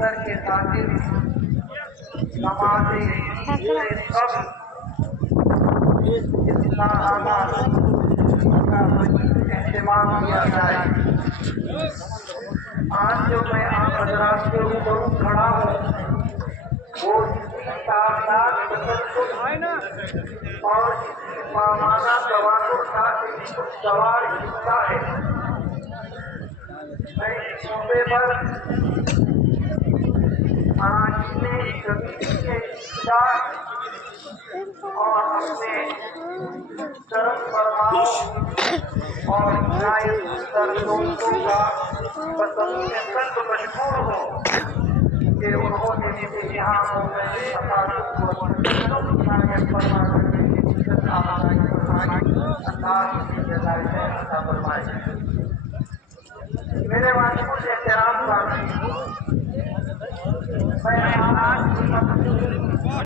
اندر کے خاطر نماز قبل اتنا اعلیٰ اہتمام کیا جائے۔ آج جو میں آپ حضرات کے روبرو کھڑا ہوں وہ اتنی تعداد اور پامانہ تواتر کا ایک خوشگوار حصہ ہے۔ میں اس موقع پر اراکین کمیٹی کے انتظار اور اپنے شرف فرماؤں اور نائب صدر دوستوں کا بطور قلب مشکور ہوں کہ انہوں نے مجھے یہاں موقع تقاضوں کو عنایت فرما کر کے عزت افزائی فرمائی۔ اللہ کی جزائے خیر عطا فرمائے۔ میرے واجب الاحترام ساتھی، میں آج